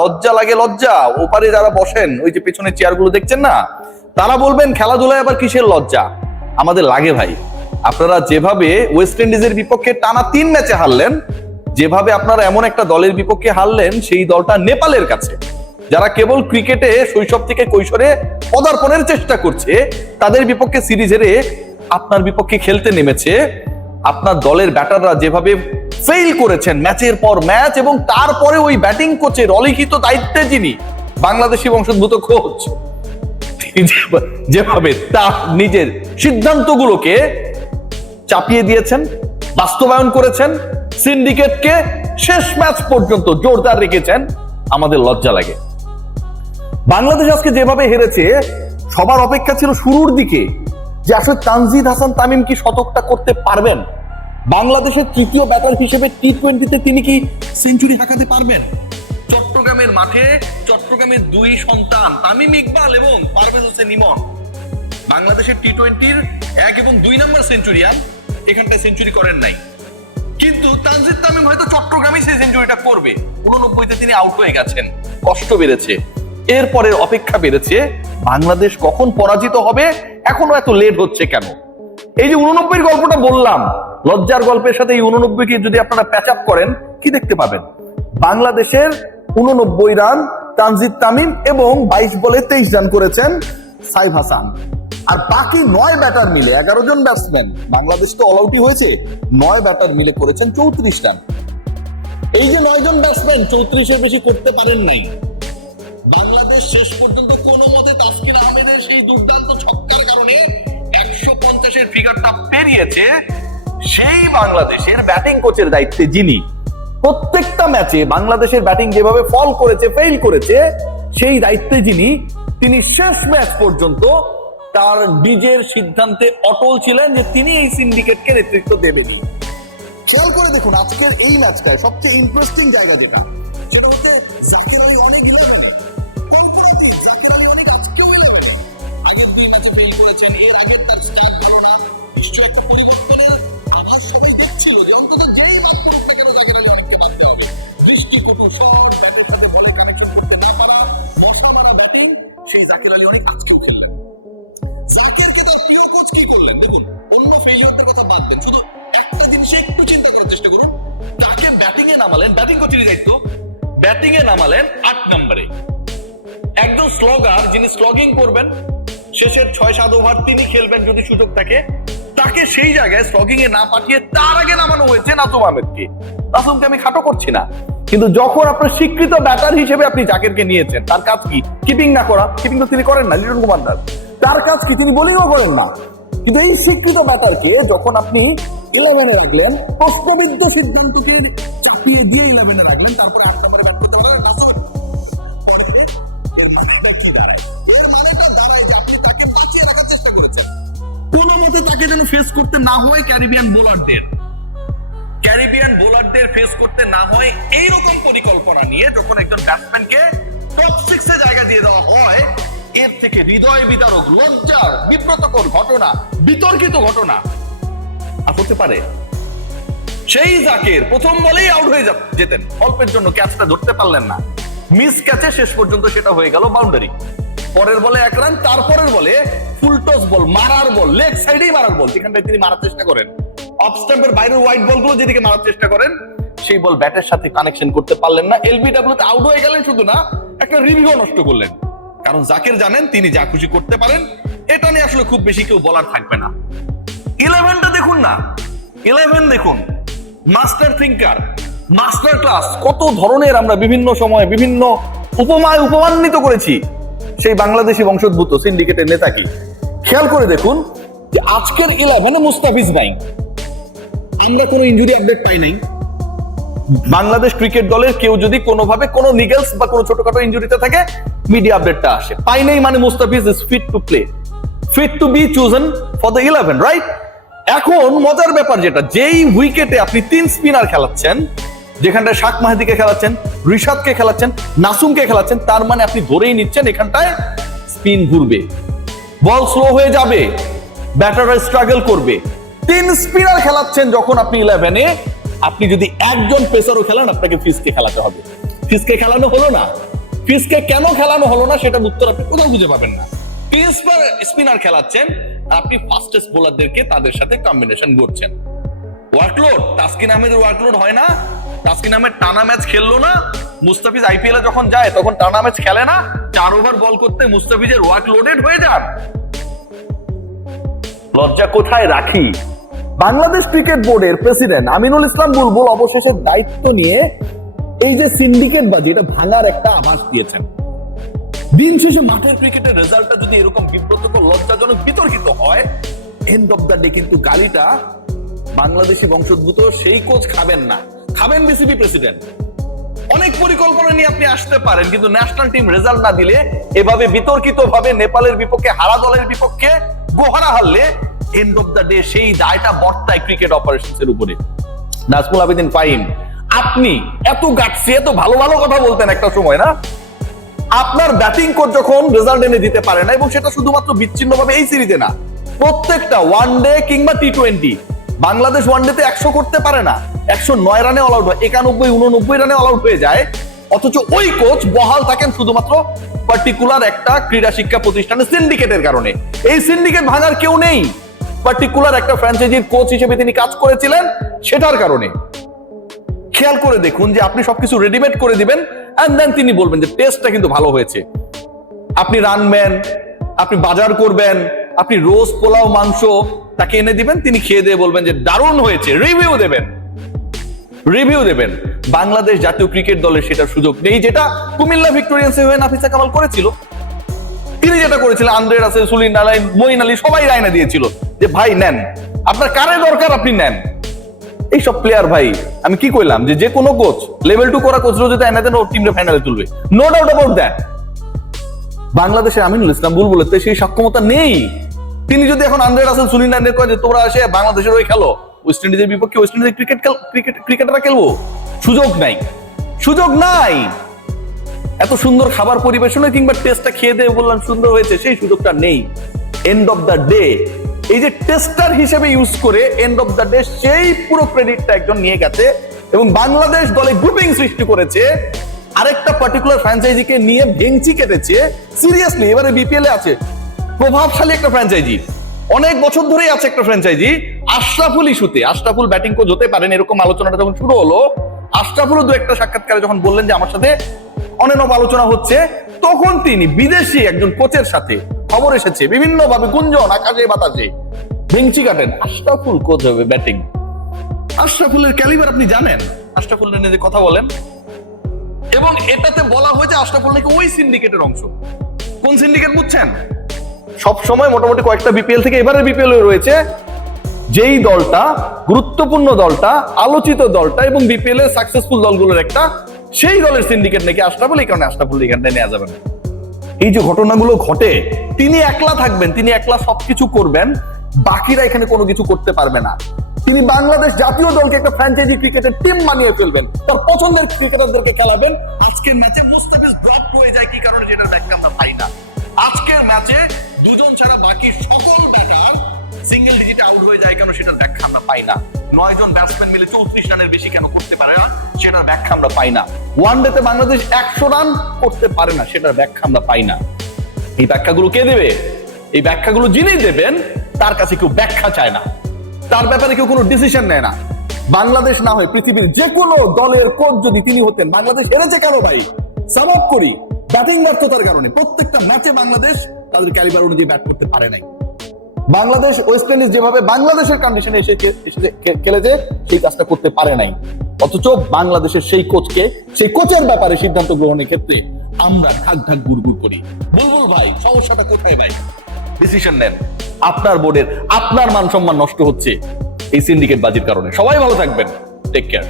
লজ্জা লাগে, লজ্জা। ওপারে যারা বসেন, ওই যে পেছনে চেয়ার গুলো দেখছেন না, তারা বলবেন খেলাধুলায় আবার কিসের লজ্জা। আমাদের লাগে ভাই। আপনারা যেভাবে ওয়েস্ট ইন্ডিজের বিপক্ষে টানা 3 ম্যাচে হারলেন, যেভাবে আপনারা এমন একটা দলের বিপক্ষে হারলেন, সেই দলটা নেপালের কাছে, যারা কেবল ক্রিকেটে শৈশব থেকে কৈশোরে পদার্পণের চেষ্টা করছে, তাদের বিপক্ষে সিরিজ হেরে আপনার বিপক্ষে খেলতে নেমেছে। আপনার দলের ব্যাটাররা যেভাবে ফেল করেছেন ম্যাচের পর ম্যাচ, এবং তারপরে ওই ব্যাটিং কোচের অলিখিত দায়িত্বে যিনি বাংলাদেশি বংশোদ্ভূত কোচ, যেভাবে তার নিজের সিদ্ধান্তগুলোকে চাপিয়ে দিয়েছেন, বাস্তবায়ন করেছেন, সিন্ডিকেটকে শেষ ম্যাচ পর্যন্ত জোরদার রেখেছেন, আমাদের লজ্জা লাগে। বাংলাদেশ আজকে যেভাবে হেরেছে, সবার অপেক্ষা ছিল শুরুর দিকে যে আসলে তানজিদ হাসান তামিম কি শতকটা করতে পারবেন, বাংলাদেশের তৃতীয় ব্যাটার হিসেবে টি-20-তে তিনি কি সেঞ্চুরি হাঁকাতে পারবেন। চট্টগ্রামের মাঠে চট্টগ্রামের 2 সন্তান তামিম ইকবাল এবং পারভেজ হোসেন ইমন বাংলাদেশের টি-20-র 1 এবং 2 নম্বর সেঞ্চুরিয়ান, এখানটায় সেঞ্চুরি করেন নাই। কিন্তু তানজিদ তামিম হয়তো চট্টগ্রামে সেই সেঞ্চুরিটা করবে। 89-তে তিনি আউট হয়ে গেছেন, কষ্ট বেড়েছে। এরপরে অপেক্ষা বেড়েছে বাংলাদেশ কখন পরাজিত হবে, এখনো এত লেট হচ্ছে কেন। এই যে 89-র গল্পটা বললাম, লজ্জার গল্পের সাথে এই 89-কে যদি আপনারা প্যাচ আপ করেন, কি দেখতে পাবেন? বাংলাদেশের 89 রান তানজিদ তামিম এবং 22 বলে 23 রান করেছেন সাইফ হাসান। আর বাকি 9 ব্যাটার মিলে, 11 জন ব্যাটসম্যান, বাংলাদেশ তো অল আউটই হয়েছে, 9 ব্যাটার মিলে করেছেন 34 রান। এই যে 9 জন ব্যাটসম্যান 34-এর বেশি করতে পারেন নাই। বাংলাদেশ শেষ পর্যন্ত কোনো মতে তাসকিন আহমেদের সেই দুর্দান্ত ছক্কার কারণে 150-এর ফিগারটা পেরিয়েছে। সেই বাংলাদেশের ব্যাটিং কোচের দায়িত্বে যিনি, প্রত্যেকটা ম্যাচে বাংলাদেশের ব্যাটিং যেভাবে ফল করেছে, ফেল করেছে, সেই দায়িত্বে যিনি, তিনি শেষ ম্যাচ পর্যন্ত তার নিজের সিদ্ধান্তে অটল ছিলেন যে তিনি এই সিন্ডিকেটকে নেতৃত্ব দেবেনই। খেয়াল করে দেখুন আজকের এই ম্যাচটায় সবচেয়ে ইন্টারেস্টিং জায়গা যেটা, সেটা হচ্ছে জাকির আলী অনেক 11, কল্পনাতীত জাকির আলী অনেক আজকেও 11। আগের 2 ম্যাচে ফেল করেছেন, এর আগের তার স্টার্ট ভালো না, নিশ্চয়ই একটা পরিবর্তনের আভাস সবাই দেখছিল যে অন্তত যেই ম্যাচ করতে গেলে জাকির আলী অনেককে বাঁধতে হবে। দৃষ্টিকটু শট, ব্যাটের সাথে বলে কানেকশন করতে না পারা, বসা মারা ব্যাটিং, সেই জাকির আলী অনেক আজকেও খেললেন। জাকিরকে তার প্রিয় কোচ কি করলেন দেখুন, অন্য ফেলিওরদের কথা বাদ দেন, শুধু একটা জিনিস একটু চিন্তা করার চেষ্টা করুন। তাকে ব্যাটিং এ নামালেন, ব্যাটিং কোচেরই দায়িত্ব, ব্যাটিং এ নামালেন 8 নম্বরে। একজন স্লগার যিনি স্লগিং করবেন, শেষের 6-7 ওভার তিনি খেলবেন যদি সুযোগ থাকে, তাকে সেই জায়গায় স্লগিং এ না পাঠিয়ে তার আগে নামানো হয়েছে নাসুম আহমেদকে। নাসুমকে আমি খাটো করছি না, কিন্তু যখন আপনার স্বীকৃত ব্যাটার হিসেবে আপনি জাকিরকে নিয়েছেন, তার কাজ কি? কিপিং না করা। কিপিং তো তিনি করেন না, লিটন কুমার দাস। তার কাজ কি? তিনি বোলিংও করেন না। কিন্তু এই স্বীকৃত ব্যাটারকে যখন আপনি 11-এ রাখলেন, প্রশ্নবিদ্ধ সিদ্ধান্তকে চাপিয়ে দিয়ে 11-এ রাখলেন, তারপর 8 নম্বরে ব্যাট করতে পারেন নাসুম। এর মানেটা কি দাঁড়ায়? এর মানেটা দাঁড়ায় যে আপনি তাকে বাঁচিয়ে রাখার চেষ্টা করেছেন, কোন মতে তাকে যেন ফেস করতে না হয় ক্যারিবিয়ান বোলারদের ফেস করতে না হয়, এইরকম পরিকল্পনা নিয়ে যখন একজন ব্যাটসম্যানকে টপ 6-এ জায়গা দিয়ে দেওয়া হয়, এর থেকে হৃদয় বিদারক, লজ্জার, বিব্রতকর ঘটনা, বিতর্কিত ঘটনা আর হতে পারে? সেই জাকির প্রথম বলেই আউট হয়ে যেতেন, অল্পের জন্য ক্যাচটা ধরতে পারলেন না, মিস ক্যাচে শেষ পর্যন্ত সেটা হয়ে গেল বাউন্ডারি। পরের বলে 1 রান, তারপরের বলে ফুল টস বল, মারার বল, লেগ সাইডেই মারার বল, যেখানটায় তিনি মারার চেষ্টা করেন। অফ স্টাম্পের বাইরের হোয়াইট বলগুলো যেদিকে মারার চেষ্টা করেন, সেই বল ব্যাটের সাথে কানেকশন করতে পারলেন না। এলবিডব্লিউ তে আউট হয়ে গেলেন, শুধু না একটা রিভিউ নষ্ট করলেন। কারণ জাকির জানেন তিনি যা খুশি করতে পারেন, এটা নিয়ে আসলে খুব বেশি কেউ বলার থাকবে না। 11টা দেখুন না, 11 দেখুন, মাস্টার থিঙ্কার, মাস্টার ক্লাস। কত ধরনের আমরা বিভিন্ন সময় বিভিন্ন উপমায় উপমান্বিত করেছি সেই বাংলাদেশি বংশোদ্ভূত সিন্ডিকেটের নেতাকে। খেয়াল করে দেখুন যে আজকের 11-এ মুস্তাফিজ নাই, আমরা কোনো ইনজুরি আপডেট পাই নাই। বাংলাদেশ ক্রিকেট দলের কেউ যদি কোনোভাবে কোনো নিগেলস বা কোনো ছোটখাটো ইনজুরিতে থাকে, মিডিয়া আপডেটটা আসে। পাই নাই মানে Mustafiz is fit to play, fit to be chosen for the 11, right? এখন মজার ব্যাপার যেটা, যেই উইকেটে আপনি 3 স্পিনার খেলাচ্ছেন, যেখানটায় শাক মাহাদিকে খেলাচ্ছেন, রিশাদকে খেলাচ্ছেন, নাসুমকে খেলাচ্ছেন, তার মানে আপনি ধরেই নিচ্ছেন এখানটায় স্পিন ঘুরবে, বল স্লো হয়ে যাবে, ব্যাটাররা স্ট্রাগল করবে। 3 স্পিনার খেলাচ্ছেন যখন আপনি 11-এ, আপনি যদি একজন পেসারও খেলান, আপনাকে ফিসকে খেলাতে হবে। ফিসকে খেলানো হলো না। ফিসকে কেন খেলানো হলো না সেটার উত্তর আপনি কোথাও খুঁজে পাবেন না। স্পিনার খেলাচ্ছেন, আপনি ফাস্টেস্ট বোলারদেরকে তাদের সাথে কম্বিনেশন করছেন। ওয়ার্কলোড তাসকিন আহমেদের ওয়ার্কলোড হয় না, তাসকিন আহমেদ টানা ম্যাচ খেললো না, মুস্তাফিজ আইপিএল এ যখন যায় তখন টানা ম্যাচ খেলে না, 4 ওভার বল করতে মুস্তাফিজের ওয়ার্কলোডেড হয়ে যান। লজ্জা কোথায় রাখি? বাংলাদেশ ক্রিকেট বোর্ডের প্রেসিডেন্ট আমিনুল ইসলাম বুলবুল অবশেষে দায়িত্ব নিয়ে এই যে সিন্ডিকেট বাজি এটা ভাঙার একটা আভাস দিয়েছেন। দিন শেষে মাঠের ক্রিকেটের রেজাল্টটা যদি এরকম বিব্রতকর, লজ্জাজনক, বিতর্কিত হয়, এন্ড অফ দ্য ডে কিন্তু গালিটা বাংলাদেশি বংশোদ্ভূত সেই কোচ খাবেন না, খাবেন বিসিবি প্রেসিডেন্ট। অনেক পরিকল্পনা নিয়ে আপনি আসতে পারেন, কিন্তু ন্যাশনাল টিম রেজাল্ট না দিলে, এভাবে বিতর্কিত ভাবে নেপালের বিপক্ষে, হারা দলের বিপক্ষে গোহারা হারলে, এন্ড অফ দ্য ডে সেই দায়টা বর্তায় ক্রিকেট অপারেশনস এর উপরে। নাজমুল আবেদিন ফাহিম, আপনি এত গাটসি, এত ভালো ভালো কথা বলতেন একটা সময় না? আপনার ব্যাটিং কোচ যখন রেজাল্ট এনে দিতে পারে না, এবং সেটা শুধুমাত্র বিচ্ছিন্নভাবে এই সিরিজে না, প্রত্যেকটা ওয়ানডে কিংবা টি20, বাংলাদেশ ওয়ানডেতে 100 করতে পারে না, 109 রানে অল আউট হয়, 91, 89 রানে অল আউট হয়ে যায়, অথচ ওই কোচ বহাল থাকেন শুধুমাত্র পার্টিকুলার একটা ক্রীড়া শিক্ষা প্রতিষ্ঠানের সিন্ডিকেটের কারণে। এই সিন্ডিকেট ভাঙার কেউ নেই, পার্টিকুলার একটা ফ্র্যাঞ্চাইজির কোচ হিসেবে তিনি কাজ করেছিলেন সেটার কারণে। খেয়াল করে দেখুন যে আপনি সবকিছু রেডিমেড করে দিবেন, এন্ড দেন তিনি বলবেন যে টেস্টটা কিন্তু ভালো হয়েছে। আপনি রানবেন, আপনি বাজার করবেন, আপনি রোজ পোলাও মাংস তাকে এনে দিবেন, তিনি খেয়ে দিয়ে বলবেন যে দারুণ হয়েছে, রিভিউ দেবেন। বাংলাদেশ জাতীয় ক্রিকেট দলের সেটার সুযোগ নেই, যেটা কুমিল্লা ভিক্টোরিয়ান্সে হয়ে নাফিসা কামাল করেছিল। তিনি যেটা করেছিলেন, আন্দ্রে রাসেল, সুনীল নারায়ণ, মঈন আলী সবাই রায়না দিয়েছিল যে ভাই নেন, আপনার কারে দরকার আপনি নেন। এইসব প্লেয়ার ভাই, আমি কি কইলাম যে কোনো কোচ, লেভেল 2 করা কোচরা যদি এনে দেন, ও টিমটা ফাইনালে তুলবে, নো ডাউট অ্যাবাউট দ্যাট। বাংলাদেশের আমিনুল ইসলাম বুলবুলের সেই সক্ষমতা নেই। তিনি যদি এখন আন্দ্রে রাসেল, সুনীল নারায়ণ কয় যে তোমরা এসে বাংলাদেশের ওই খেলো, ওয়েস্ট ইন্ডিজের বিপক্ষে ওয়েস্ট ইন্ডিজের ক্রিকেটাররা খেলবো, সুযোগ নাই। এত সুন্দর খাবার পরিবেশনে কিংবা টেস্টটা খেয়ে দিয়ে বললাম সুন্দর হয়েছে, সেই সুযোগটা নেই। এন্ড অফ দ্য ডে এই যে টেস্টার হিসেবে ইউজ করে, এন্ড অফ দ্য ডে সেই পুরো ক্রেডিটটা একজন নিয়ে গেছে, এবং বাংলাদেশ দলে গ্রুপিং সৃষ্টি করেছে, আরেকটা পার্টিকুলার ফ্র্যাঞ্চাইজিকে নিয়ে ভেঙচি কেটেছে। সিরিয়াসলি এবারে বিপিএল এ আছে প্রভাবশালী একটা ফ্র্যাঞ্চাইজি, অনেক বছর ধরেই আছে একটা ফ্র্যাঞ্চাইজি, আশরাফুল ইস্যুতে, আশরাফুল ব্যাটিং কোচ হতে পারেন এরকম আলোচনাটা যখন শুরু হলো, আশরাফুল দু একটা সাক্ষাৎকারে যখন বললেন যে আমার সাথে অনেক আলোচনা হচ্ছে, তখন তিনি বিদেশি একজন কোচের সাথে, খবর এসেছে বিভিন্ন ভাবে, গুঞ্জন আকাশে বাতাসে, ভেঙচি কাটেন। আশরাফুল কোচ হবে ব্যাটিং, আশরাফুলের ক্যালিবার আপনি জানেন, আশরাফুল নিয়ে কথা বলেন, এবং এটাতে বলা হয়েছে আশরাফুল নাকি ওই সিন্ডিকেটের অংশ। কোন সিন্ডিকেট বুঝছেন? সব সময় মোটামুটি কয়েকটা বিপিএল থেকে এবারে বিপিএল রয়েছে, যেই দলটা গুরুত্বপূর্ণ দলটা, আলোচিত দলটা, এবং বিপিএল এর সাকসেসফুল দলগুলোর একটা, সেই দলের সিন্ডিকেট নাকি আশরাফুল, এই কারণে আশরাফুল এখানটায় নেওয়া যাবে না। এই যে ঘটনাগুলো ঘটে, তিনি একলা থাকবেন, তিনি একলা সবকিছু করবেন, বাকিরা এখানে কোনো কিছু করতে পারবে না। তিনি বাংলাদেশ জাতীয় দলকে একটা ফ্র্যাঞ্চাইজি ক্রিকেটের টিম বানিয়ে ফেলবেন, তার পছন্দের ক্রিকেটারদেরকে খেলাবেন। আজকের ম্যাচে মুস্তাফিজ ড্রপ হয়ে যায় কি কারণে, যেটার ব্যাখ্যা আমরা পাই না। আজকের ম্যাচে দুজন ছাড়া বাকি সকল ব্যাটার সিঙ্গেল ডিজিটে আউট হয়ে যায় কেন, সেটার ব্যাখ্যা আমরা পাই না। 9 জন ব্যাটসম্যান মিলে 34 রানের বেশি কেন করতে পারে না, সেটার ব্যাখ্যা আমরা পাই না। ওয়ানডেতে বাংলাদেশ 100 রান করতে পারে না, সেটার ব্যাখ্যা আমরা পাই না। এই ব্যাখ্যাগুলো কে দেবে? এই ব্যাখ্যাগুলো যিনি দেবেন তার কাছে কেউ ব্যাখ্যা চায় না, তার ব্যাপারে কেউ কোনো ডিসিশন নেয় না। বাংলাদেশ না হয় পৃথিবীর যে কোনো দলের কোচ যদি তিনি হতেন, বাংলাদেশ হেরেছে কেন ভাই? সাম আপ করি, ব্যাটিং ব্যর্থতার কারণে। প্রত্যেকটা ম্যাচে বাংলাদেশ তাদের ক্যালিবার অনুযায়ী ব্যাট করতে পারে নাই। বাংলাদেশ ওয়েস্ট ইন্ডিজ যেভাবে বাংলাদেশের কন্ডিশনে এসে খেলেছে, সেই কাজটা করতে পারে নাই। অথচ বাংলাদেশের সেই কোচকে, সেই কোচের ব্যাপারে সিদ্ধান্ত গ্রহণের ক্ষেত্রে আমরা ঢাক গুড় করি। বুলবুল ভাই, সমস্যাটা কোথায় ভাই? ডিসিশন নেন। আপনার বোর্ডের, আপনার মান সম্মান নষ্ট হচ্ছে এই সিন্ডিকেট বাজির কারণে। সবাই ভালো থাকবেন, টেক কেয়ার।